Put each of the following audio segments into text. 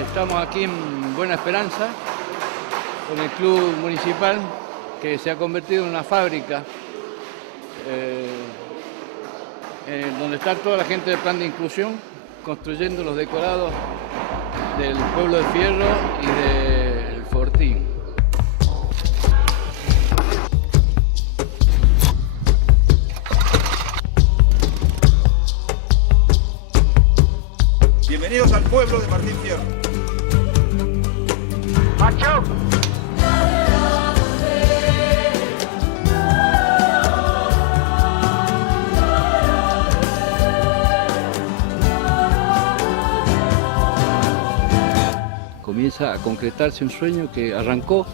Estamos aquí en Buena Esperanza con el club municipal que se ha convertido en una fábrica donde está toda la gente del plan de inclusión construyendo los decorados del Pueblo de Fierro y del Fortín. Bienvenidos al pueblo de Martín Fierro. ¡Macho! Comienza a concretarse un sueño que arrancó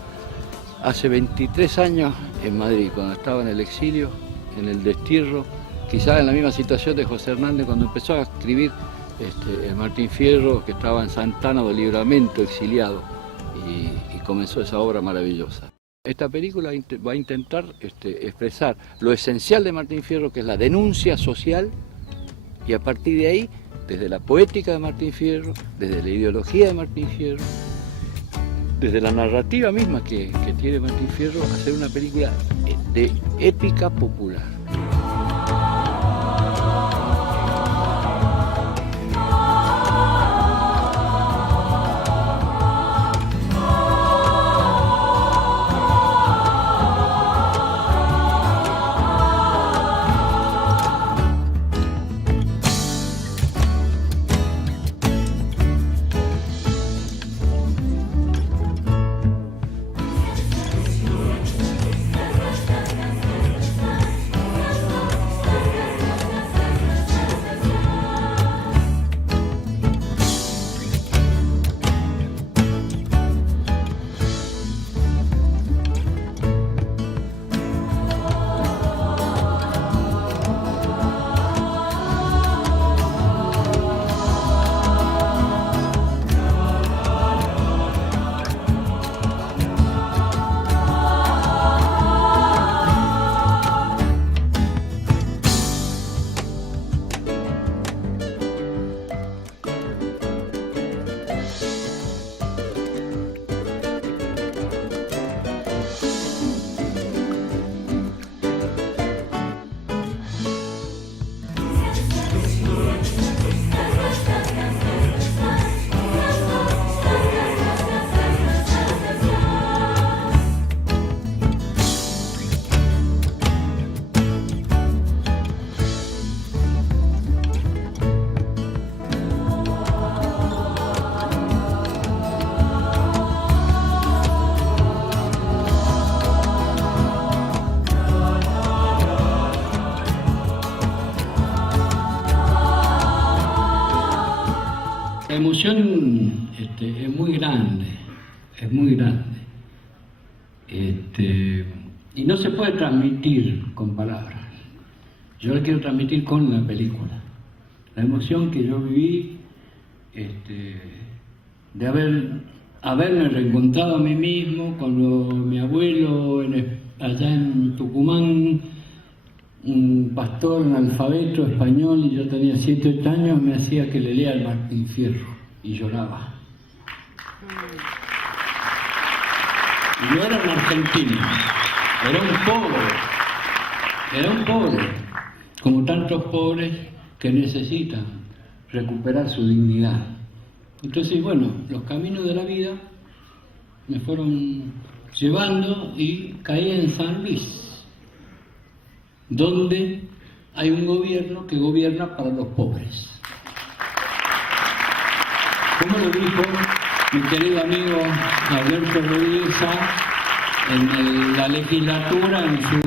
hace 23 años en Madrid, cuando estaba en el exilio, en el destierro, quizás en la misma situación de José Hernández cuando empezó a escribir el Martín Fierro, que estaba en Santana de Libramento, exiliado, y comenzó esa obra maravillosa. Esta película va a intentar expresar lo esencial de Martín Fierro, que es la denuncia social, y a partir de ahí, desde la poética de Martín Fierro, desde la ideología de Martín Fierro, desde la narrativa misma que tiene Martín Fierro, hacer una película de épica popular. La emoción es muy grande, y no se puede transmitir con palabras. Yo la quiero transmitir con la película. La emoción que yo viví de haberme reencontrado a mí mismo cuando mi abuelo allá en Tucumán, un pastor analfabeto español, y yo tenía 7 o 8 años, me hacía que le lea el Martín Fierro y lloraba. Y no era un argentino, era un pobre, como tantos pobres que necesitan recuperar su dignidad. Entonces, bueno, los caminos de la vida me fueron llevando y caí en San Luis, donde hay un gobierno que gobierna para los pobres. Como lo dijo mi querido amigo Alberto Rodríguez en la legislatura, en su